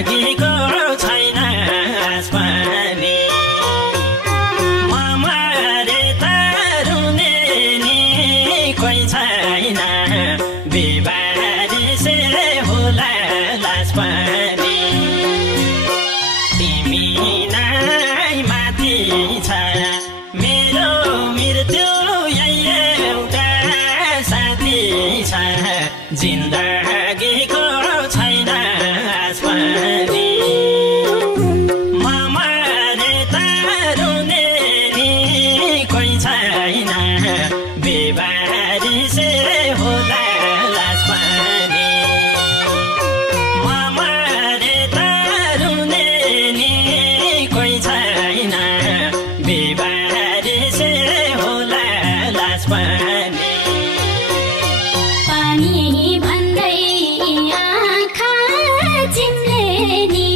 जिन्दगीको छैन आसमानी म मरे त रुने नि कोही छैन बिबारी से होला लाज पनि तिमी नै माथि छ मेरो मृत्यु यही एउटा साथी छ जिन्दगीको छैन आसमानी म मरे त रुने नि कोही छैन बिबारी से होला लाज पनि म मरे त रुने नि कोही छैन बिबारी से होला लाज पनि पानी भन्दै आँखा चिम्ले नि